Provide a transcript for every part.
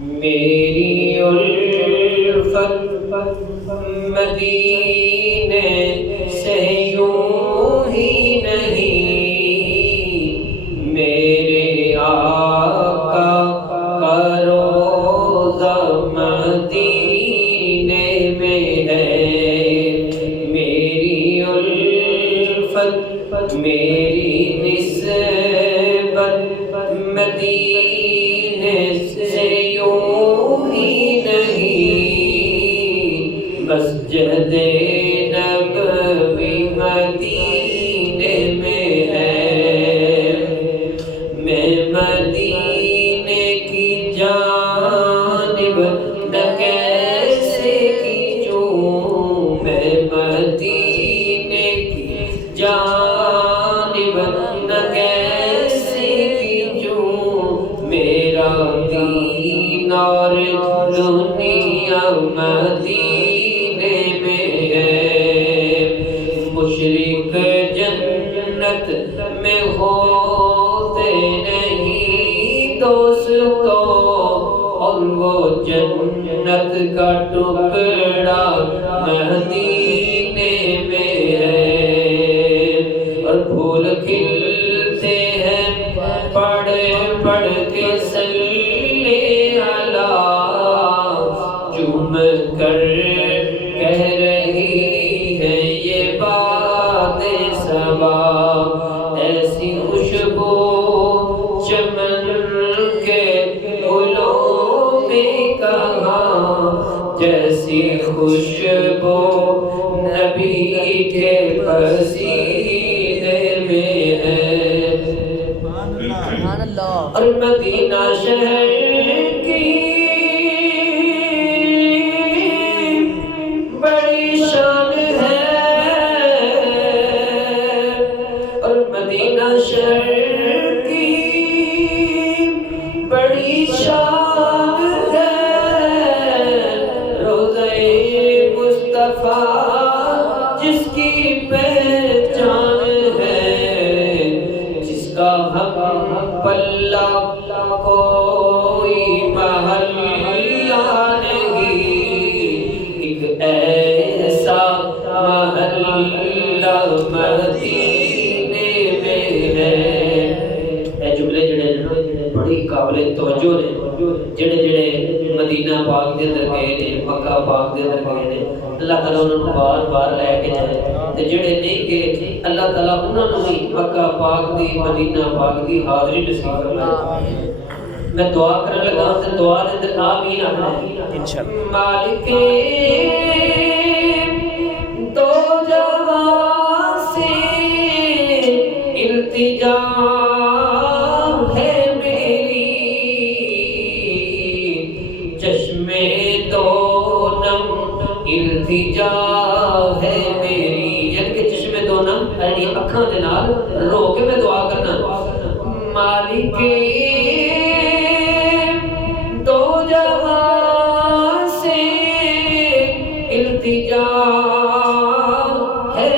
میری الفت مدینے سے یوں ہی نہیں، میرے آقا کا روضہ مدینے میں ہے۔ میری الفت میری نسبت مدینے سے یوں ہی نہیں، مسجد نبوی مدینے میں ہے۔ میں مدینے کی جانب نہ کیسے کھینچوں، میں مدینے کی جانب نہ کیسے کھینچوں، میرا دین اور دنیا مدینے میں ہے۔ مشرق جنت میں ہوتے نہیں دوستو، اور وہ جنت کا ٹکڑا مدینے میں ہے۔ اور پھول کھلتے ہیں پڑھ پڑھ کے صلی علی، چوم کر کہہ رہی ہے یہ بات صبا، ایسی خوشبو چمن کے گلوں میں کہاں، جیسی خوشبو نبی کے پسینے میں ہے۔ اور مدینہ شہر کی بڑی شان ہے، اور مدینہ شہر کی بڑی شان ہے، روضہ مصطفیٰ جس کی پہچان ہے، جس کا ہم پلہ کوئی محلہ نہیں، ایک ایسا محلہ مدینے میں ہے۔ اے جملے جڑے بڑی قابل توجہ نے، جڑے جڑے مدینہ پاک دے اندر گئے نے، مکہ پاک دے اندر گئے نے، اللہ تعالیٰ انہوں نے بار بار لے کے جائے، تے جڑے نہیں گئے اللہ تعالیٰ انہوں نے بھی مکہ پاک دی مدینہ پاک دی حاضری نصیب فرمائے۔ میں دعا کرنے لگا تے دعا دے اندر آمین آخنا انشاءاللہ۔ مالک دو جہاں سے التجا ہے میری، چشم دو نم التجا ہے میری، یعنی کہ چشم دو نم یعنی اکھاں دے نال رو کے میں دعا کرنا، مالک دو جہاں سے التجا ہے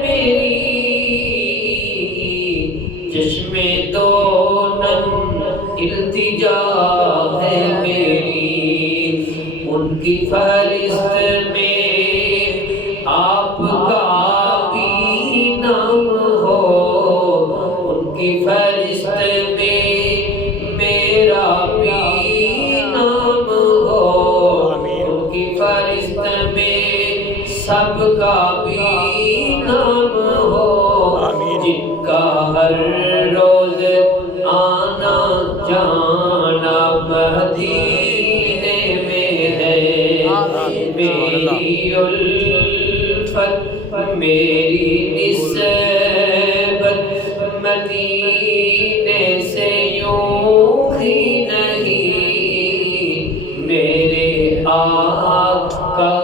میری، چشم دو نم التجا ہے میری، ان کی فہرست میں آپ کا بھی نام ہو، ان کی فہرست میں میرا بھی نام ہو، ان کی فہرست میں سب کا بھی نام ہو، جن کا ہر روز آنا جانا مدینے میں ہے۔ میری الفت میری نسبت مدینے سے یوں ہی نہیں، میرے آقا